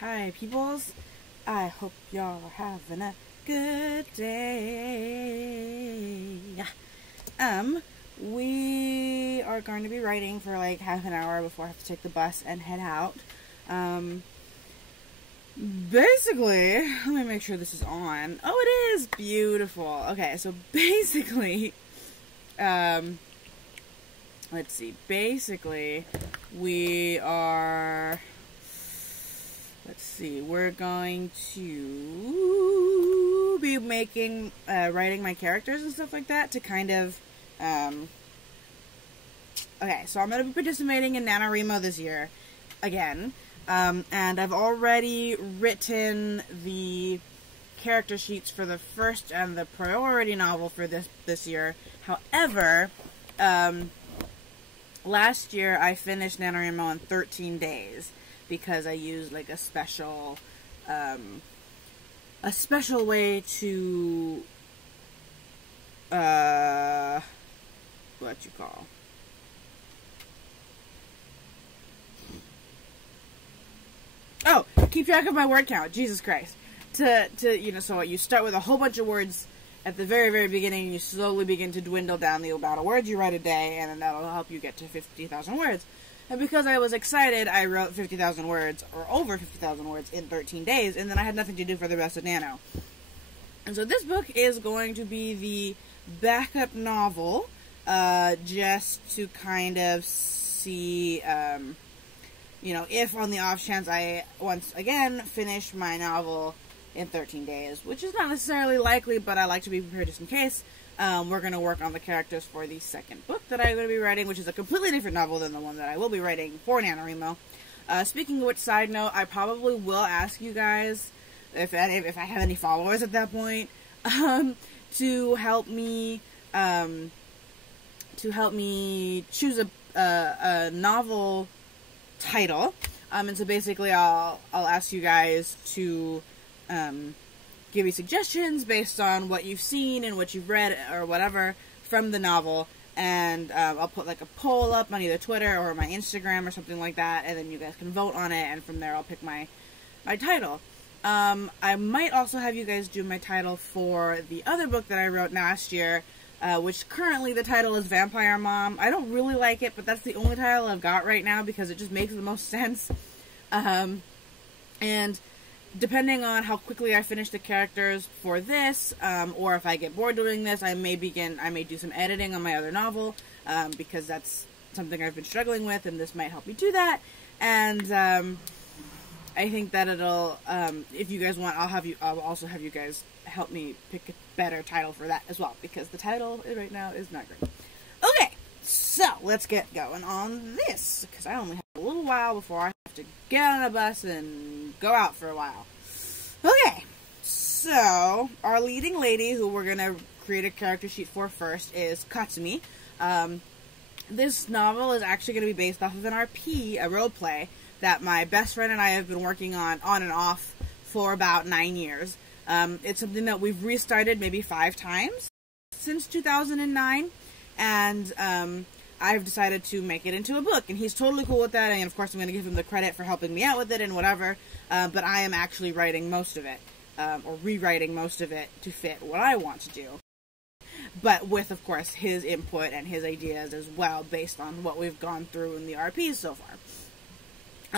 Hi, peoples. I hope y'all are having a good day. We are going to be writing for like half an hour before I have to take the bus and head out. Basically, let me make sure this is on. Oh, it is beautiful. Okay, so basically, let's see. Basically, we are. Let's see. We're going to be making, writing my characters and stuff like that to kind of. Okay, so I'm going to be participating in NaNoWriMo this year again. And I've already written the character sheets for the first and the priority novel for this year. However, last year I finished NaNoWriMo in 13 days because I used like a special way to what you call. Oh, keep track of my word count. Jesus Christ. So you start with a whole bunch of words at the very, very beginning, and you slowly begin to dwindle down the amount of words you write a day, and then that'll help you get to 50,000 words. And because I was excited, I wrote 50,000 words, or over 50,000 words, in 13 days, and then I had nothing to do for the rest of Nano. And so this book is going to be the backup novel, just to kind of see, if on the off chance I once again finish my novel in 13 days, which is not necessarily likely, but I like to be prepared just in case. We're going to work on the characters for the second book that I'm going to be writing, which is a completely different novel than the one that I will be writing for NaNoWriMo. Speaking of which, side note, I probably will ask you guys, if I have any followers at that point, to help me choose a novel title. And so basically I'll ask you guys to give me suggestions based on what you've seen and what you've read or whatever from the novel, and I'll put like a poll up on either Twitter or my Instagram or something like that, and then you guys can vote on it, and from there I'll pick my title. I might also have you guys do my title for the other book that I wrote last year, which currently the title is Vampire Mom. I don't really like it, but that's the only title I've got right now because it just makes the most sense. And depending on how quickly I finish the characters for this, or if I get bored doing this, I may do some editing on my other novel, because that's something I've been struggling with, and this might help me do that. And I think that it'll, if you guys want, I'll also have you guys help me pick a better title for that as well, because the title right now is not great. Okay, so let's get going on this, because I only have a little while before I have to get on a bus and go out for a while. Okay, so our leading lady, who we're going to create a character sheet for first, is Katsumi. This novel is actually going to be based off of an RP, a roleplay, that my best friend and I have been working on and off for about 9 years. It's something that we've restarted maybe 5 times since 2009, and I've decided to make it into a book, and he's totally cool with that, and of course I'm going to give him the credit for helping me out with it and whatever, but I am actually writing most of it, or rewriting most of it to fit what I want to do, but with, of course, his input and his ideas as well, based on what we've gone through in the RPs so far.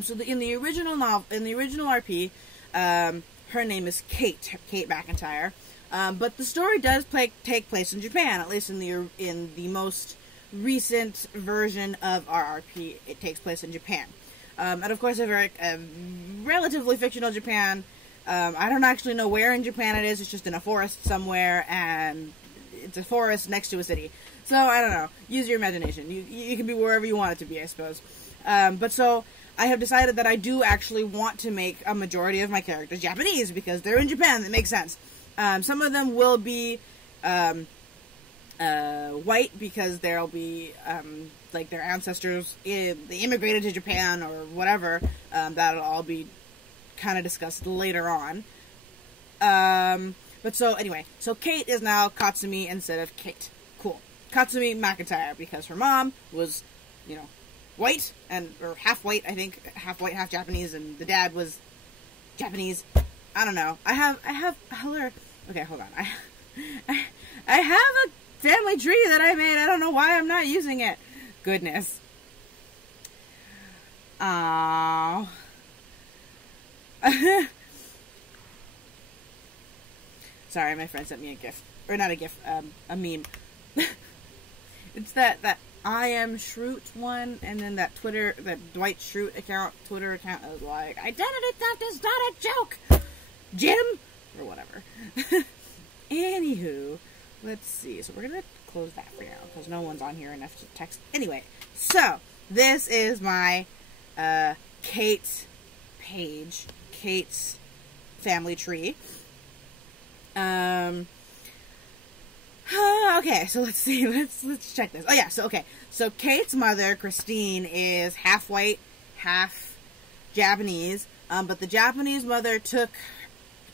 So in the original RP, her name is Kate McIntyre, but the story does take place in Japan, at least in the most recent version of our RP. It takes place in Japan, and of course a relatively fictional Japan. I don't actually know where in Japan it is. It's just in a forest somewhere, and it's a forest next to a city. So I don't know. Use your imagination. You can be wherever you want it to be, I suppose. But so I have decided that I do actually want to make a majority of my characters Japanese, because they're in Japan. That makes sense. Some of them will be white, because there'll be like their ancestors they immigrated to Japan or whatever. That'll all be kind of discussed later on. But so anyway, so Kate is now Katsumi instead of Kate. Cool. Katsumi McIntyre, because her mom was, white, or half white, I think, half white, half Japanese, and the dad was Japanese. I don't know. I have okay, hold on. I have a family tree that I made. I don't know why I'm not using it. Goodness. Aww. Sorry, my friend sent me a GIF. Or not a GIF, a meme. It's that I am Shroot one, and then that Dwight Schrute Twitter account is like, identity theft is not a joke! Jim! Or whatever. Anywho, let's see. So we're gonna close that for now, because no one's on here enough to text. Anyway, so, this is my, Kate page. Kate's family tree. Okay, so let's see. Let's check this. Oh yeah, so okay. So Kate's mother, Christine, is half white, half Japanese. But the Japanese mother took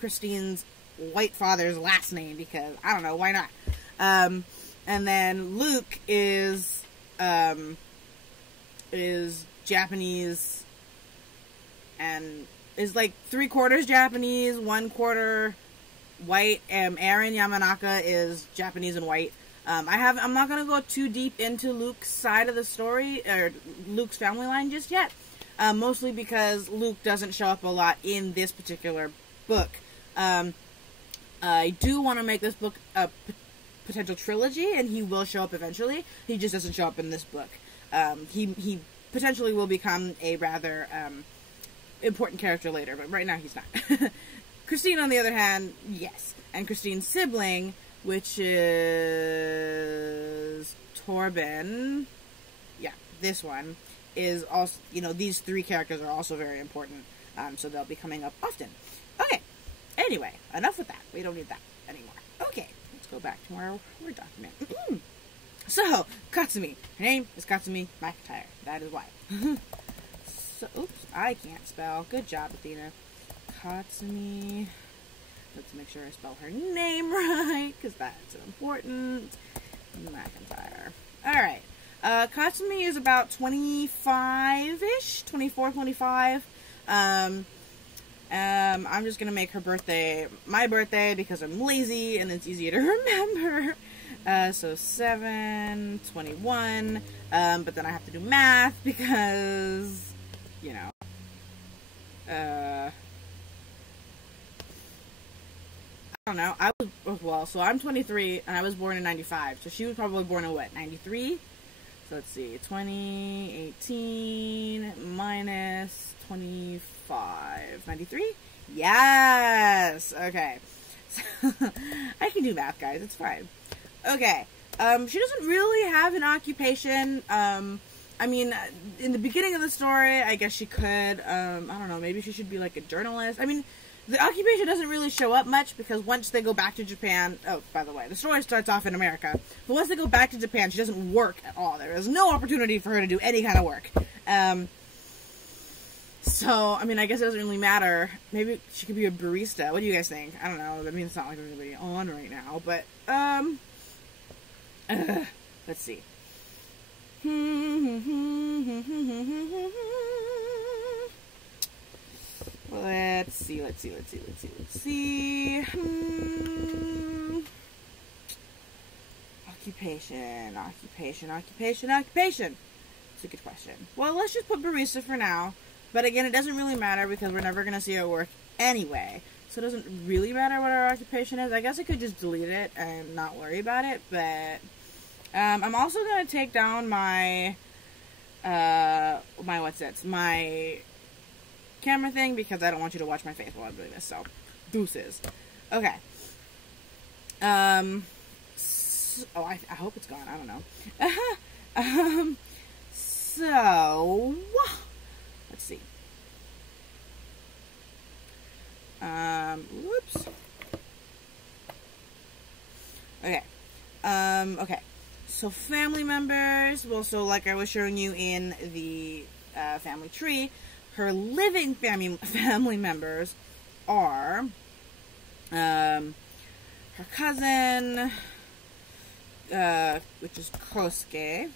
Christine's white father's last name because I don't know, why not? And then Luke is Japanese and is like 3/4 Japanese, 1/4 white. Aaron Yamanaka is Japanese and white. I'm not gonna go too deep into Luke's side of the story or Luke's family line just yet. Mostly because Luke doesn't show up a lot in this particular book. I do want to make this book a potential trilogy, and he will show up eventually. He just doesn't show up in this book. He potentially will become a rather important character later, but right now he's not. Christine, on the other hand, yes. And Christine's sibling, which is Torben, yeah, this one, is also, these three characters are also very important, so they'll be coming up often. Okay, anyway, enough with that. We don't need that anymore. Okay, let's go back to our Word document. So, Katsumi. Her name is Katsumi McIntyre. That is why. So, oops, I can't spell. Good job, Athena. Katsumi. Let's make sure I spell her name right, because that's important. McIntyre. Alright. Katsumi is about 25-ish, 24, 25. I'm just gonna make her birthday my birthday because I'm lazy and it's easier to remember. So 7/21. But then I have to do math because, I don't know. So I'm 23 and I was born in 95. So she was probably born in what, 93? So let's see, 2018 minus 25, 93? Yes! Okay. So, I can do math, guys. It's fine. Okay. She doesn't really have an occupation. I mean, in the beginning of the story, I guess she could, I don't know, maybe she should be like a journalist. I mean, the occupation doesn't really show up much because once they go back to Japan, oh, by the way, the story starts off in America, but once they go back to Japan, she doesn't work at all. There is no opportunity for her to do any kind of work. So, I mean, I guess it doesn't really matter. Maybe she could be a barista. What do you guys think? I don't know. I mean, it's not like there's anybody on right now, but, let's see. Let's see. Occupation. It's a good question. Well, let's just put barista for now. But again, it doesn't really matter because we're never going to see her work anyway. So it doesn't really matter what our occupation is. I guess I could just delete it and not worry about it. But I'm also going to take down my my camera thing because I don't want you to watch my face while I'm doing this. So, deuces. Okay. I hope it's gone. I don't know. So, let's see. Whoops. Okay. Okay. So, family members. Well, so like I was showing you in the family tree, her living family members are her cousin, which is Kosuke,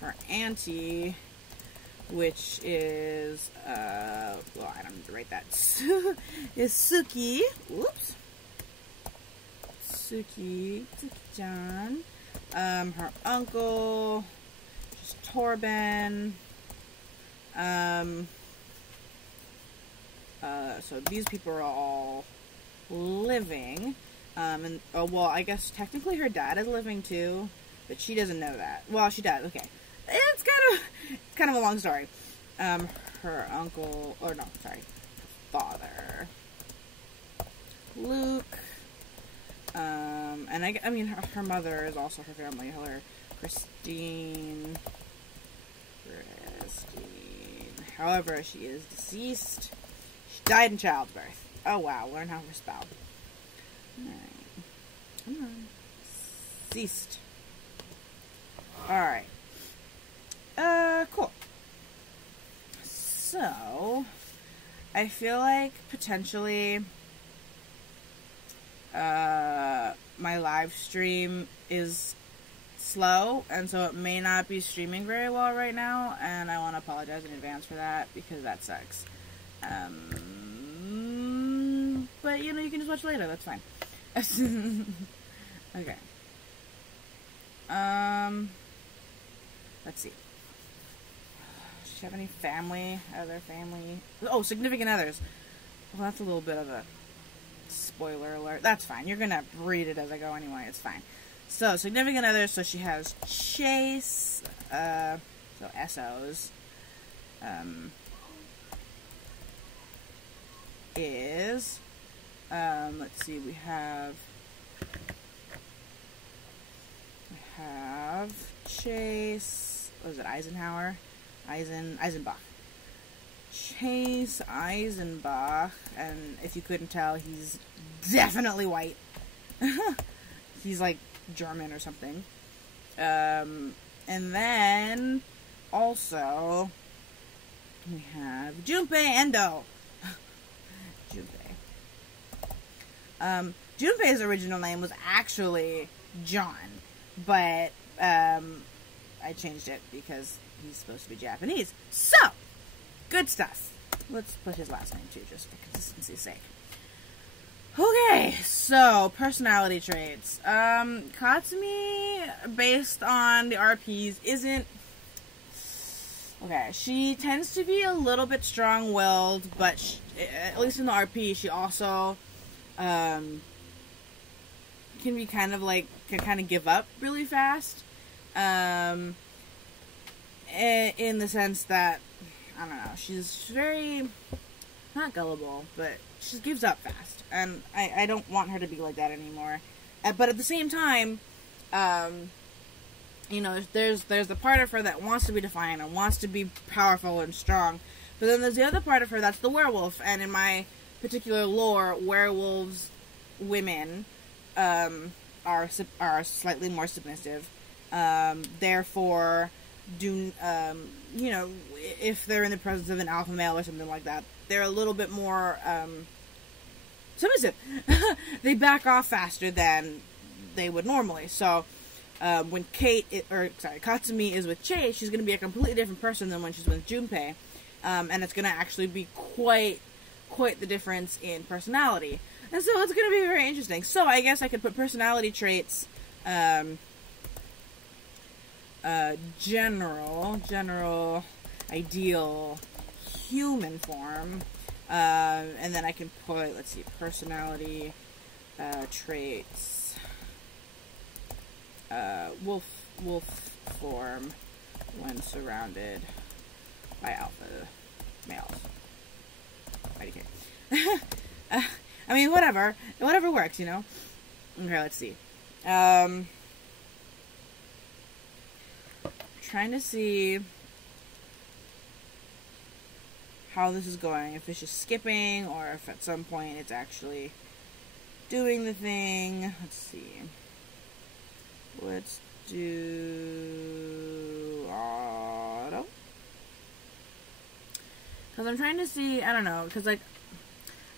her auntie, which is, well, I don't need to write that, is Suki. Whoops. Suki-chan. Her uncle, which is Torben. So these people are all living. And, oh, well, I guess technically her dad is living too, but she doesn't know that. Well, she does, okay. It's kind of a long story. Her uncle, or no, sorry, father, Luke, and I mean, her mother is also her family, Christine, however, she is deceased. She died in childbirth. Oh, wow, learn how to spell. Alright, come on, deceased. Alright. Cool. So, I feel like potentially my live stream is slow, and so it may not be streaming very well right now, and I want to apologize in advance for that, because that sucks. But, you know, you can just watch later, that's fine. Okay. Let's see. Does she have any family? Other family? Oh, significant others. Well, that's a little bit of a spoiler alert. That's fine. You're gonna read it as I go anyway. It's fine. So, significant others. So she has Chase. So SOs. Is. Let's see. We have Chase. What was it? Eisenbach. Chase Eisenbach, and if you couldn't tell, he's definitely white. He's like German or something. And then also we have Junpei Endo. Junpei's original name was actually John, but I changed it because he's supposed to be Japanese. So, good stuff. Let's put his last name too, just for consistency's sake. Okay, so personality traits. Katsumi, based on the RPs, isn't... Okay, she tends to be a little bit strong-willed, but at least in the RP, she also can be kind of like, can kind of give up really fast. In the sense that, I don't know, she's very, not gullible, but she just gives up fast. And I don't want her to be like that anymore. But at the same time, you know, there's the part of her that wants to be defiant and wants to be powerful and strong. But then there's the other part of her that's the werewolf. And in my particular lore, werewolves, women, are slightly more submissive. Therefore, you know, if they're in the presence of an alpha male or something like that, they're a little bit more, submissive. They back off faster than they would normally. So, when Katsumi is with Chase, she's going to be a completely different person than when she's with Junpei. And it's going to actually be quite the difference in personality. And so it's going to be very interesting. So I guess I could put personality traits, general, ideal, human form, and then I can put, let's see, personality, traits, wolf form when surrounded by alpha males. IDK. I mean, whatever works, you know? Okay, let's see. Trying to see how this is going. If it's just skipping, or if at some point it's actually doing the thing. Let's see. Let's do auto. Because I'm trying to see, I don't know, because like,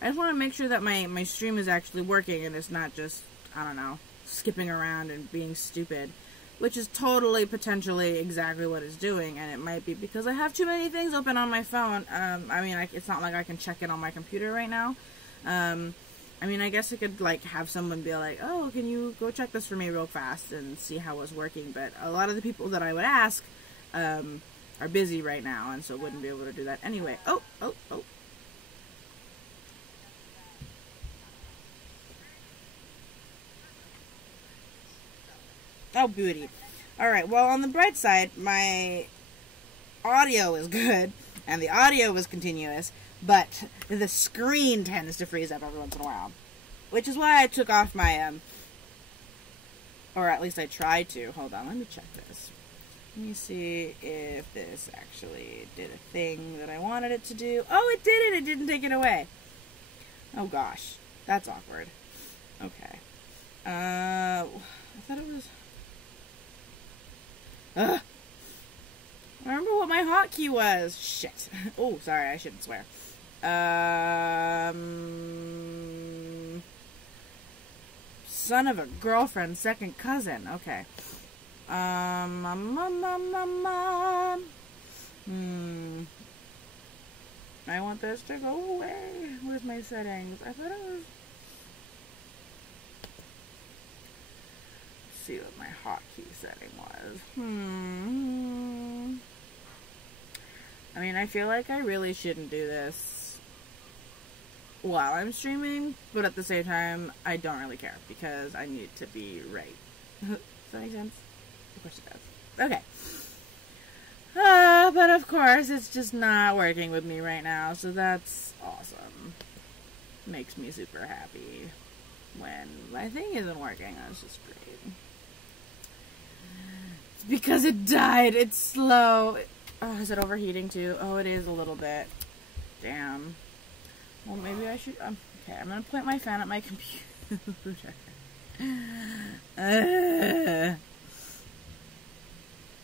I just want to make sure that my stream is actually working and it's not just, I don't know, skipping around and being stupid. which is totally, potentially, exactly what it's doing, and it might be because I have too many things open on my phone. I mean, it's not like I can check it on my computer right now. I mean, I guess I could, like, have someone be like, oh, can you go check this for me real fast and see how it's working, but a lot of the people that I would ask, are busy right now, and so wouldn't be able to do that anyway. Oh. Oh, beauty. Alright, well, on the bright side, my audio is good, and the audio is continuous, but the screen tends to freeze up every once in a while. Which is why I took off my, or at least I tried to. Hold on, let me check this. Let me see if this actually did a thing that I wanted it to do. Oh, it did it! It didn't take it away. Oh gosh, that's awkward. Okay. I thought it was... Ugh. I remember what my hotkey was. Shit. Oh, sorry, I shouldn't swear. Son of a girlfriend, second cousin. Okay. I want this to go away. Where's my settings? I thought it was... Let's see what my hotkey setting was. I mean, I feel like I really shouldn't do this while I'm streaming, but at the same time, I don't really care because I need it to be right. Does that make sense? Of course it does. Okay. But of course, it's just not working with me right now, so that's awesome. Makes me super happy when my thing isn't working. That's just great. It's because it died. It's slow. Oh, is it overheating too? Oh, it is a little bit. Damn. Well, maybe I should... okay, I'm gonna point my fan at my computer.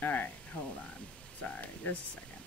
Alright, hold on. Sorry, just a second.